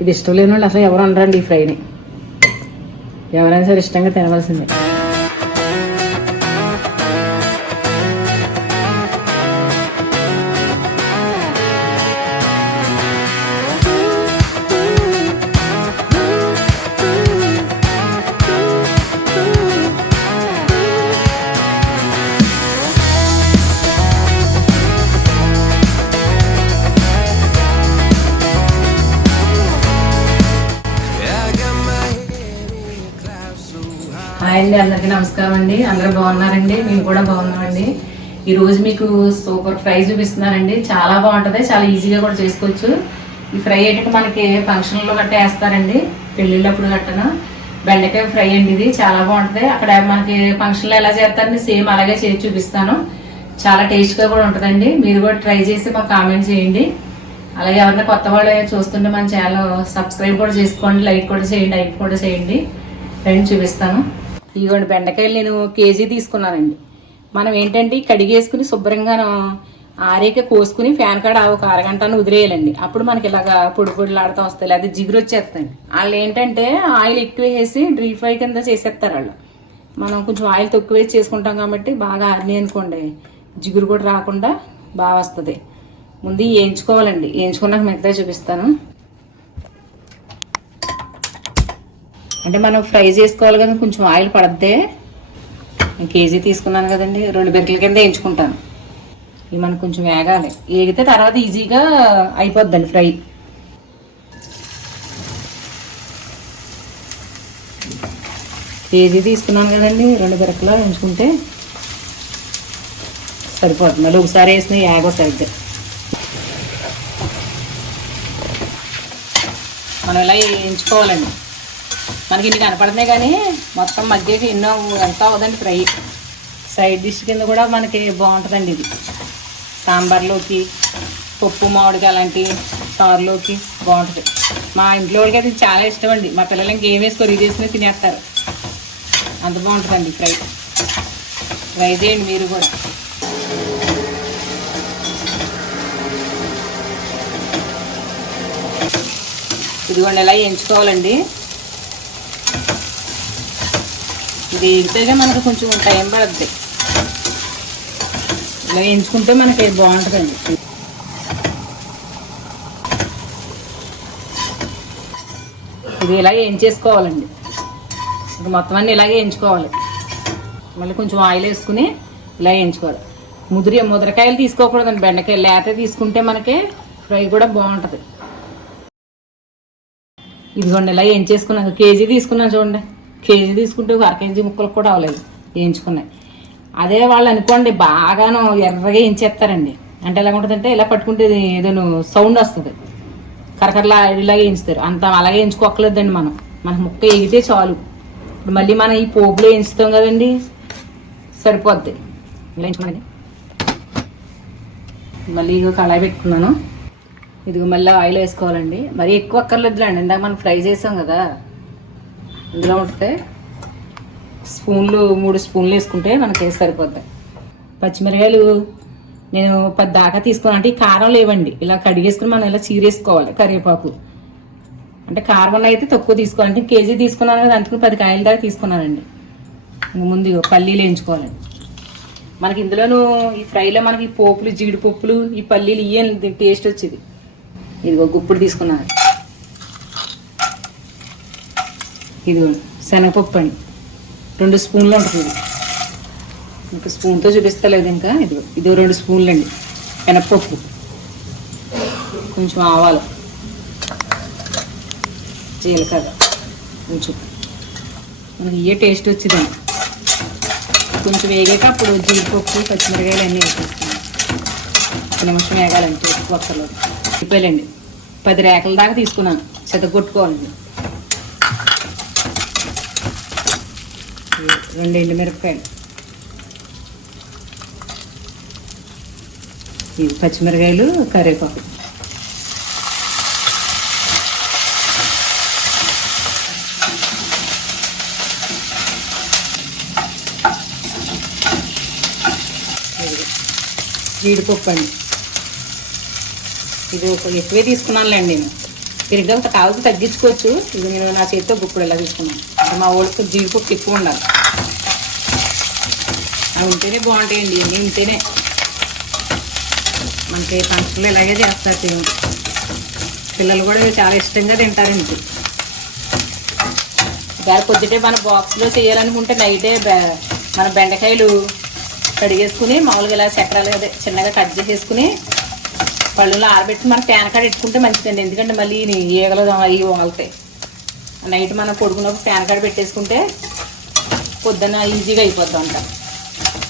ఇది ఇష్టం లేని వాళ్ళు అసలు ఎవరు ఉండరండి ఈ ఫ్రైని. ఎవరైనా సరే ఇష్టంగా తినవలసిందే. హాయ్ అండి, అందరికీ నమస్కారం అండి. అందరూ బాగున్నారండి? మేము కూడా బాగున్నామండి. ఈరోజు మీకు సూపర్ ఫ్రై చూపిస్తున్నానండి. చాలా బాగుంటుంది, చాలా ఈజీగా కూడా చేసుకోవచ్చు. ఈ ఫ్రై ఏంటంటే మనకి ఫంక్షన్లో గట్ట వేస్తారండి, పెళ్ళిళ్ళప్పుడు గట్టన. బెండకాయ ఫ్రై అండి, ఇది చాలా బాగుంటుంది. అక్కడ మనకి ఫంక్షన్లో ఎలా చేస్తారని సేమ్ అలాగే చేసి చూపిస్తాను. చాలా టేస్ట్గా కూడా ఉంటుందండి. మీరు కూడా ట్రై చేసి మాకు కామెంట్ చేయండి. అలాగే ఎవరైనా కొత్త వాళ్ళు చూస్తుంటే మన ఛానల్ సబ్స్క్రైబ్ కూడా చేసుకోండి, లైక్ కూడా చేయండి, లైక్ కూడా చేయండి. ఫ్రెండ్ చూపిస్తాను. ఇదిగోండి బెండకాయలు నేను కేజీ తీసుకున్నానండి. మనం ఏంటంటే కడిగేసుకుని శుభ్రంగా ఆరేక కోసుకుని ఫ్యాన్ కాడ ఒక అరగంటను వదిలేయాలండి. అప్పుడు మనకి ఇలాగా పొడి పొడిలాడుతూ వస్తాయి, లేదా జిగురు వచ్చేస్తాయండి. వాళ్ళు ఏంటంటే ఆయిల్ ఎక్కువ వేసి డీప్ ఫ్రై కింద చేసేస్తారు వాళ్ళు. మనం కొంచెం ఆయిల్ తక్కువ వేసి చేసుకుంటాం కాబట్టి బాగా ఆరినాయి అనుకోండి, జిగురు కూడా రాకుండా బాగా వస్తుంది. ముందు వేయించుకోవాలండి, వేయించుకున్నాక మిగతా చూపిస్తాను. అంటే మనం ఫ్రై చేసుకోవాలి కదా, కొంచెం ఆయిల్ పడద్దే. నేను కేజీ తీసుకున్నాను కదండి, 2 బెరకల కింద వేయించుకుంటాను. ఇవి మనకు కొంచెం వేగాలి, వేగితే తర్వాత ఈజీగా అయిపోద్దండి ఫ్రై. కేజీ తీసుకున్నాను కదండి, 2 బెరకలు వేయించుకుంటే సరిపోతుంది. మళ్ళీ ఒకసారి వేసిన వేగో సరిగ్గా. మనం ఇలా వేయించుకోవాలండి. మనకి ఇన్ని కనపడుతున్నాయి కానీ మొత్తం మధ్యకి ఎన్నో ఎంత అవుదండి ఫ్రై. సైడ్ డిష్ కింద కూడా మనకి బాగుంటుందండి ఇది. సాంబార్లోకి, పప్పు మామిడికాయ అలాంటి సారులోకి బాగుంటుంది. మా ఇంట్లో వాళ్ళకి అది చాలా ఇష్టం అండి. మా పిల్లలు ఇంకేం వేసుకోరు, ఇది వేసుకుని తినేస్తారు. అంత బాగుంటుందండి ఫ్రై. ట్రై చేయండి మీరు కూడా. ఇదిగోండి ఇలా వేయించుకోవాలండి. ఇది వేగితేగా మనకు కొంచెం టైం పడుద్ది. ఇలా వేయించుకుంటే మనకి బాగుంటుందండి. ఇది ఇలా వేయించేసుకోవాలండి. ఇంకా మొత్తం అన్నీ ఇలాగే వేయించుకోవాలి. మళ్ళీ కొంచెం ఆయిల్ వేసుకుని ఇలా వేయించుకోవాలి. ముదిరకాయలు తీసుకోకూడదండి, బెండకాయలు లేతే తీసుకుంటే మనకి ఫ్రై కూడా బాగుంటుంది. ఇదిగోండి ఇలా వేయించేసుకున్నాను. కేజీ తీసుకున్నాను చూడండి. కేజీ తీసుకుంటే 1/2 కేజీ ముక్కలకు కూడా అవ్వలేదు వేయించుకున్నాయి. అదే వాళ్ళు అనుకోండి బాగాను ఎర్రగా వేయించేస్తారండి. అంటే ఎలా ఉంటుందంటే ఇలా పట్టుకుంటే ఏదో సౌండ్ వస్తుంది, కరకరలా ఇలాగే వేయించుతారు. అంత అలాగే వేయించుకోక్కర్లేదండి. మనకు ముక్క వేగితే చాలు. ఇప్పుడు మళ్ళీ మనం ఈ పోపులో వేయించుతాం కదండి, సరిపోద్ది. ఇలా వేయించుకోండి. మళ్ళీ ఇగో కళాయి పెట్టుకున్నాను. ఇదిగో మళ్ళీ ఆయిల్ వేసుకోవాలండి. మరీ ఎక్కువ అక్కర్లేదులేండి, ఇందాక మనం ఫ్రై చేసాం కదా. ఇందులో ఉంటే 3 స్పూన్లు వేసుకుంటే మనకి సరిపోద్ది. పచ్చిమిరకాయలు నేను 10 దాకా తీసుకున్నాను. అంటే ఈ కారం లేవండి, ఇలా కడిగేసుకుని మనం ఇలా చీరేసుకోవాలి. కరివేపాకు అంటే కారం అయితే తక్కువ తీసుకోవాలి. అంటే కేజీ తీసుకున్నాను కదా, అందుకని 10 కాయల దాకా తీసుకున్నానండి. ముందు పల్లీలు వేయించుకోవాలండి. మనకి ఇందులోనూ ఈ ఫ్రైలో మనకి పోపులు, జీడిపప్పులు, ఈ పల్లీలు ఇయ్యండి టేస్ట్ వచ్చేది. ఇదిగో గుప్పుడు తీసుకున్నాను. ఇది శనగపప్పు అండి, 2 స్పూన్లు ఉంటుంది. ఇంకా స్పూన్తో చూపిస్తలేదు. ఇంకా ఇదో 2 స్పూన్లు అండి శనగపప్పు. కొంచెం ఆవాలు, జీలకర్ర కొంచెం, మనకి ఏ టేస్ట్ వచ్చిందండి. కొంచెం వేగాక అప్పుడు జీడిపప్పు, పచ్చిమిరకాయలు అన్నీ వేసేస్తున్నాను. 1 నిమిషం వేగాలంటే ఒక్కలో అయిపోయాలండి. 10 రేకల దాకా తీసుకున్నాను, చెదగొట్టుకోవాలండి. 2 ఎండుమిరపకాయలు, ఇది పచ్చిమిరకాయలు, కరివేపాకు. జీడిపప్పు అండి, ఇది ఒక ఎక్కువే తీసుకున్నానులేండి నేను. మీరు ఇంకా ఒక కావాల్సి తగ్గించుకోవచ్చు. ఇది నేను నా చేతితో గుప్పుడు ఇలా తీసుకున్నాను. అంటే మా ఊళ్ళకి జీడిపప్పు ఎక్కువ ఉండాలి, అవి ఉంటేనే బాగుంటాయండి. అన్నీ ఉంటేనే మనకి ఫంక్షన్లు ఇలాగే చేస్తారు తిని. పిల్లలు కూడా చాలా ఇష్టంగా తింటారండి. ఇవాళ పొద్దుటే మన బాక్స్లో చేయాలనుకుంటే నైటే మన బెండకాయలు కడిగేసుకుని మామూలుగా ఇలా చక్రాలు అదే చిన్నగా కట్ చేసేసుకుని పళ్ళులో ఆరబెట్టి మనం ప్యాన్ కాడ పెట్టుకుంటే మంచిదండి. ఎందుకంటే మళ్ళీ ఈగలు అవి వాళ్తాయి. నైట్ మనం పడుకున్నప్పుడు ప్యాన్ కాడ పెట్టేసుకుంటే పొద్దున్న ఈజీగా అయిపోద్ది అంట.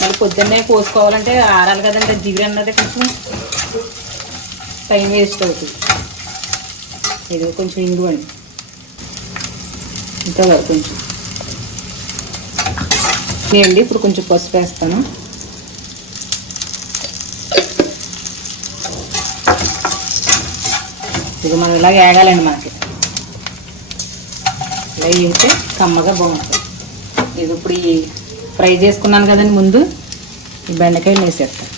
మళ్ళీ పొద్దున్నే కోసుకోవాలంటే ఆరాలి కదండి, జిగురు అన్నది కొంచెం టైం వేస్ట్ అవుతుంది. ఇది కొంచెం ఇంగువండి, ఇంకా కొంచెం అండి. ఇప్పుడు కొంచెం పసుపు వేస్తాను. ఇది మనం ఇలా వేగాలండి. మనకి ఇలా వేస్తే కమ్మగా బాగుంటుంది. ఇది ఇప్పుడు ఈ ఫ్రై చేసుకున్నాను కదండి, ముందు ఈ బెండకాయలు వేసేస్తాను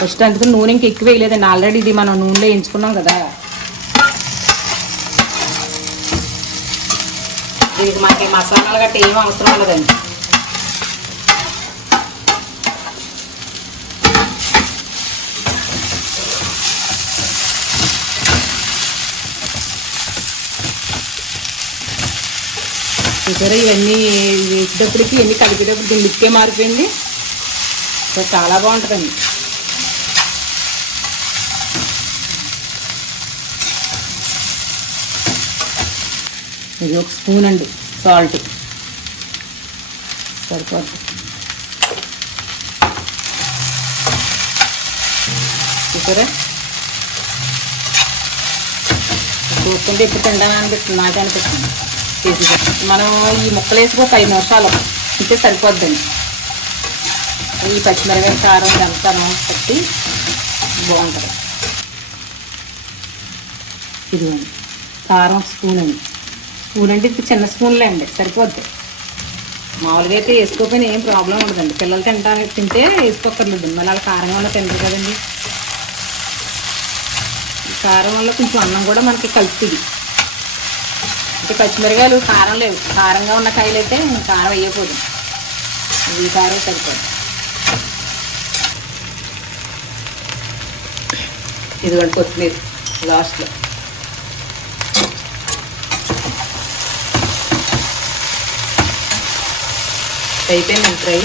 ఫస్ట్. అందుకని నూనె ఇంక ఎక్కువ వేయలేదండి, ఆల్రెడీ ఇది మనం నూనెలో వేయించుకున్నాం కదా. ఇది మనకి మసాలాలు గట్రా ఏం అవసరం ఉండదండి. చూసారా, ఇవన్నీ వేసేటప్పటికి ఇవన్నీ కలిపేటప్పుడు దీని లుక్కే మారిపోయింది. చాలా బాగుంటుందండి. ఇది ఒక స్పూన్ అండి సాల్ట్ సరిపోతుంది. చూసారా, చూసుకుంటే ఇప్పుడు తింటాను అనిపిస్తుంది, నాకే అనిపిస్తుంది. మనం ఈ ముక్కలు వేసి ఒక 5 నిమిషాలు ఇంతే సరిపోద్దండి. ఈ పచ్చిమిరపకాయ కారం ఎంతనో పెట్టి బాగుంటుంది. ఇదిగోండి కారం ఒక స్పూన్ అండి. స్పూన్ అంటే ఇప్పుడు చిన్న స్పూన్లే అండి, సరిపోద్ది. మామూలుగా అయితే వేసుకోకపోయినా ఏం ప్రాబ్లం ఉండదండి. పిల్లలు తింటే వేసుకోక్కర్లేదు, మళ్ళీ అలా కారం వల్ల తింటారు కదండి. ఈ కారం వల్ల కొంచెం అన్నం కూడా మనకి కలుపుతుంది. అంటే పచ్చిమిరకాయలు కారం లేవు, కారంగా ఉన్న కాయలు అయితే కారం వేయకూడదు. ఈ కారం సరిపోదు. ఇదిగోండి కొత్తిమీర లాస్ట్లో. అయిపోయింది ఫ్రై,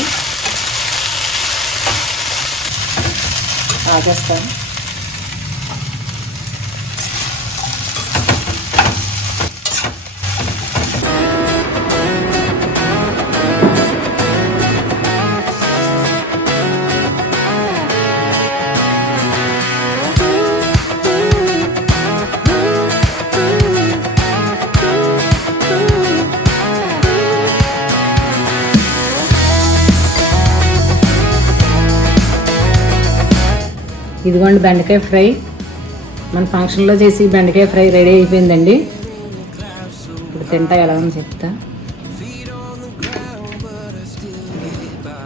ఆగేస్తాను. ఇదిగోండి బెండకాయ ఫ్రై. మన ఫంక్షన్లో చేసి బెండకాయ ఫ్రై రెడీ అయిపోయిందండి. ఇప్పుడు తింటా ఎలా అని చెప్తా.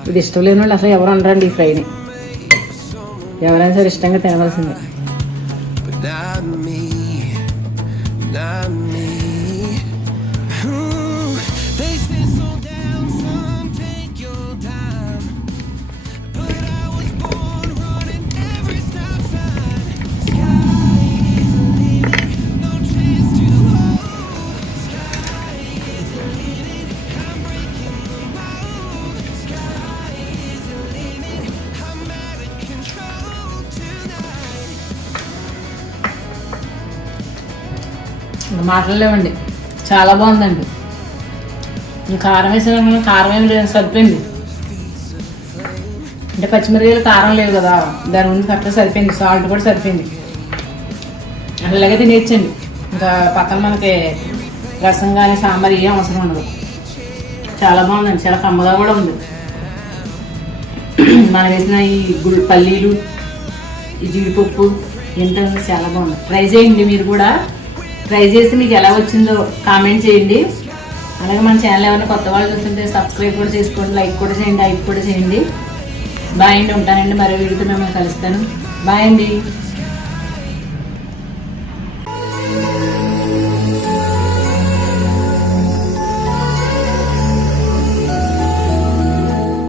ఇది ఇష్టం లేని వాళ్ళు అసలు ఎవరు ఉండరండి ఈ ఫ్రైని. ఎవరైనా సరే ఇష్టంగా తినవలసిందే. మాటలేమండి, చాలా బాగుందండి. కారం వేసిన కారం ఏమి లేదు, సరిపోయింది. అంటే పచ్చిమిరపకాయలు కారం లేదు కదా, దాని ముందు కరెక్ట్గా సరిపోయింది. సాల్ట్ కూడా సరిపోయింది. అసలు ఇలాగే తినేయచ్చండి. ఇంకా పక్కన మనకి రసం కానీ సాంబార్ ఏం అవసరం ఉండదు. చాలా బాగుందండి, చాలా కమ్మగా కూడా ఉంది. మనం వేసిన ఈ పల్లీలు, ఈ జీడిపప్పు ఏంటంటే చాలా బాగుంది. ట్రై చేయండి మీరు కూడా. ట్రై చేసి మీకు ఎలా వచ్చిందో కామెంట్ చేయండి. అలాగే మన ఛానల్ ఏమైనా కొత్త వాళ్ళు చూస్తుంటే సబ్స్క్రైబ్ కూడా చేసుకోండి, లైక్ కూడా చేయండి, హైప్ కూడా చేయండి. బాయ్ అండి, ఉంటానండి. మరో వీడియోతో మిమ్మల్ని కలుస్తాను. బాయ్ అండి.